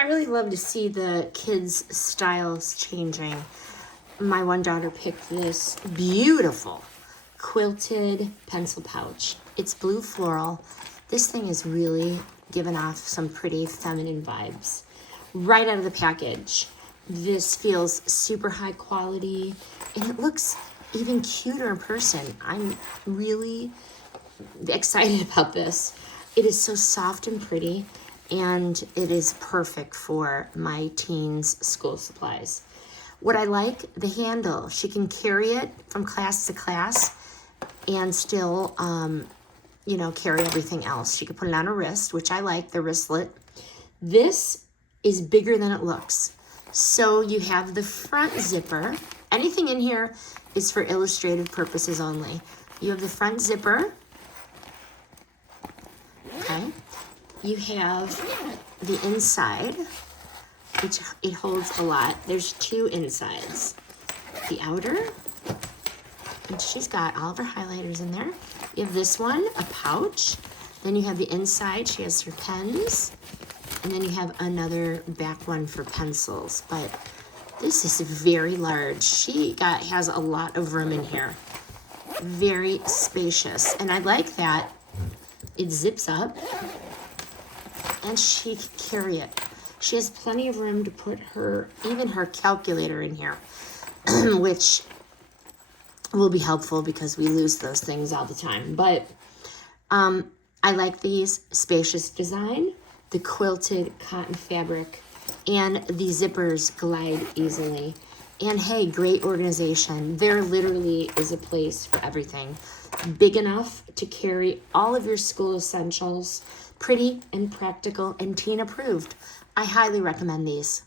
I really love to see the kids' styles changing. My one daughter picked this beautiful quilted pencil pouch. It's blue floral. This thing is really giving off some pretty feminine vibes right out of the package. This feels super high quality, and it looks even cuter in person. I'm really excited about this. It is so soft and pretty, and it is perfect for my teens' school supplies. What I like, the handle. She can carry it from class to class and still, you know, carry everything else. She could put it on her wrist, which I like, the wristlet. This is bigger than it looks. So you have the front zipper. Anything in here is for illustrative purposes only. You have the front zipper. Okay. You have the inside, which it holds a lot. There's two insides. The outer, and she's got all of her highlighters in there. You have this one, a pouch. Then you have the inside. She has her pens. And then you have another back one for pencils. But this is very large. She has a lot of room in here. Very spacious. And I like that it zips up and she can carry it. She has plenty of room to put even her calculator in here, which will be helpful because we lose those things all the time. But I like these spacious design, the quilted cotton fabric, and the zippers glide easily. And hey, great organization. There literally is a place for everything. Big enough to carry all of your school essentials, pretty and practical and teen approved. I highly recommend these.